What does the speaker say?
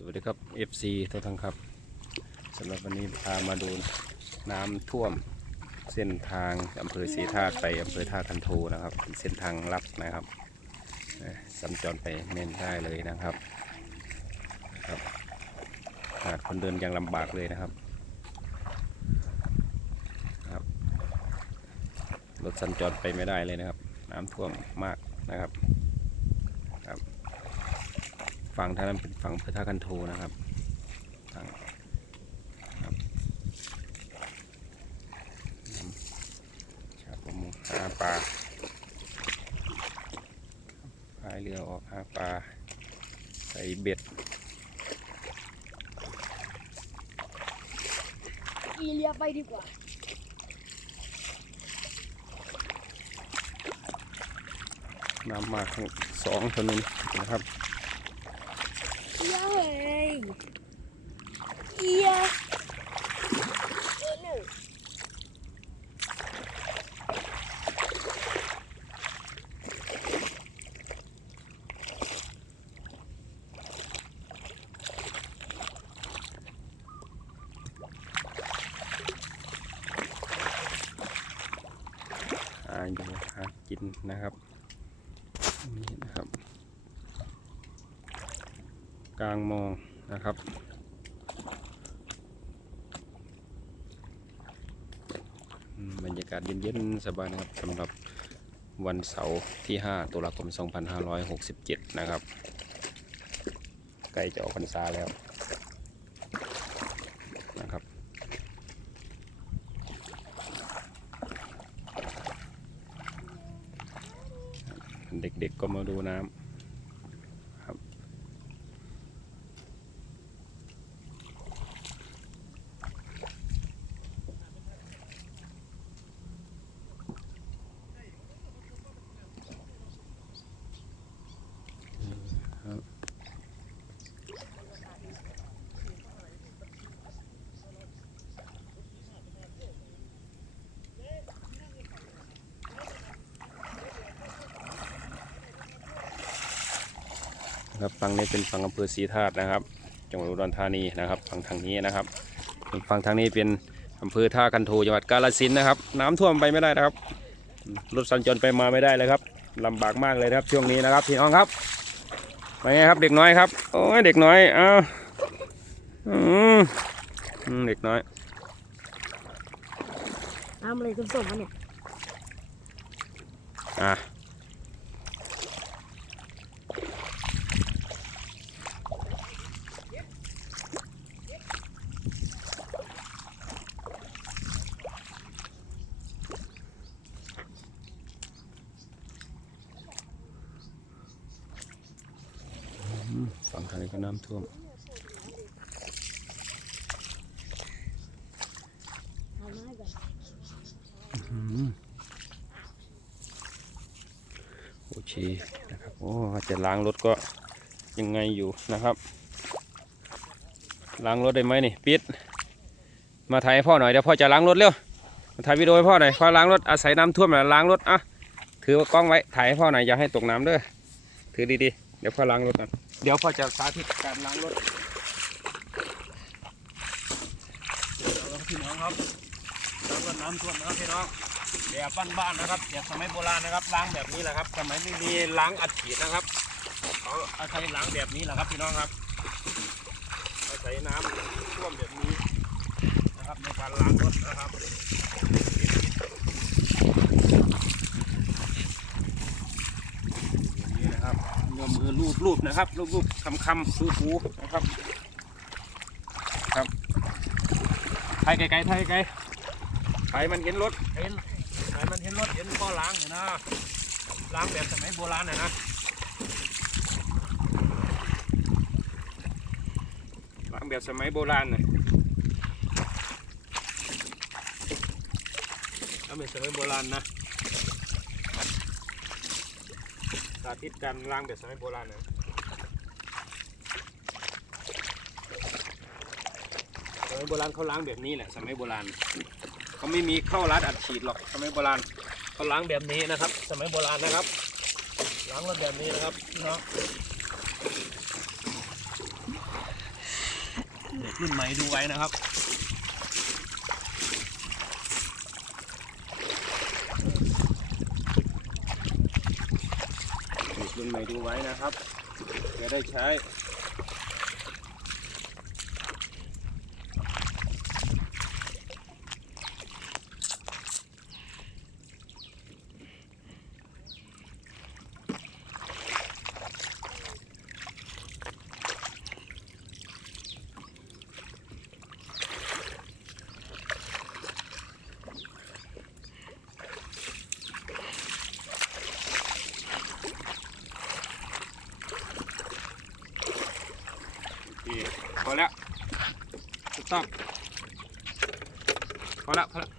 สวัสดีครับ FC ทุกท่านครับสำหรับวันนี้พามาดูน้ำท่วมเส้นทางอำเภอศรีธาตุไปอำเภอท่าคันโทนะครับเป็นเส้นทางลัดนะครับสัญจรไปเม่นได้เลยนะครับครับขนาดคนเดินยังลำบากเลยนะครับครับ รถสัญจรไปไม่ได้เลยนะครับ น้ำท่วมมากนะครับ ฝั่งทางนั้นเป็นฝั่งอำเภอท่าคันโทนะครับทางครับชาวประมงหาปลาพายเรือออกหาปลาใส่เบ็ดอีเลียไปดีกว่าน้ำมาทั้งสองถนนนะครับ ยเฮ้ยเอียเออหนึ่งอยู่หากินนะครับนี่นะครับ กลางมองนะครับ บรรยากาศเย็นๆสบายนะครับสำหรับวันเสาร์ที่ 5 ตุลาคม 2567 นะครับ ใกล้จะออกพรรษาแล้วนะครับ เด็กๆก็มาดูน้ำครับ ครับ ครับฝั่งนี้เป็นฝั่งอำเภอศรีธาตุนะครับ จังหวัดอุดรธานีนะครับฝั่งทางนี้นะครับฝั่งทางนี้เป็นอำเภอท่ากันโทจังหวัดกาฬสินธุ์นะครับ น้ำท่วมไปไม่ได้นะครับรถสัญจรไปมาไม่ได้เลยครับลำบากมากเลยนะครับช่วงนี้นะครับพี่น้องครับไปไงครับเด็กน้อยครับโอ้ยเด็กน้อยอ้าวอืมอืมเด็กน้อยน้ำอะไรคุณส่งมาเนี่ยอะอืมฝั่งทางนี้ ก็น้ำท่วมโอเคนะครับโอ้จะล้างรถก็ยังไงอยู่นะครับ ล้างรถได้ไหมนี่ปิด มาถ่ายให้พ่อหน่อยเดี๋ยวพ่อจะล้างรถเร็วมาถ่ายวิดีโอให้พ่อหน่อยพ่อล้างรถอาศัยน้ำท่วมนะล้างรถอะถือกล้องไว้ถ่ายให้พ่อหน่อยอย่าให้ตกน้ำเด้อถือดีๆ เดี๋ยวพ่อล้างรถก่อนเดี๋ยวพ่อจะสาธิตการล้างรถเอาละพี่น้องครับล้างรถน้ำท่วมนะครับพี่น้องแบบบ้านๆนะครับแบบสมัยโบราณนะครับล้างแบบนี้แหละครับ สมัยไม่มีล้างอัดฉีดนะครับเขาอาศัยล้างแบบนี้แหละครับพี่น้องครับอาศัยน้ำท่วมแบบนี้นะครับในการล้างรถนะครับอย่างนี้นะครับเงือ มือลูบลูบนะครับลูบลูบคำคำฟูฟูนะครับ ครับไทยไกลๆไทยไกลๆไทยมันเห็นรถเห็นไหนมันเห็นรถเห็นก็ล้างอยู่นะล้างแบบสมัยโบราณน่ะนะล้างแบบสมัยโบราณน่ะล้างแบบสมัยโบราณนะสาธิตการล้างแบบสมัยโบราณนะสมัยโบราณเขาล้างแบบนี้แหละ สมัยโบราณเขาไม่มีเข้ารัดอัดฉีดหรอกสมัยโบราณเขาล้างแบบนี้นะครับ สมัยโบราณนะครับ ล้างรถแบบนี้นะครับพี่น้องรุ่นใหม่ดูไว้นะครับ ใหม่ดูไว้นะครับ จะได้ใช้ พอแล้วถูกต้องพอแล้วพอแล้ว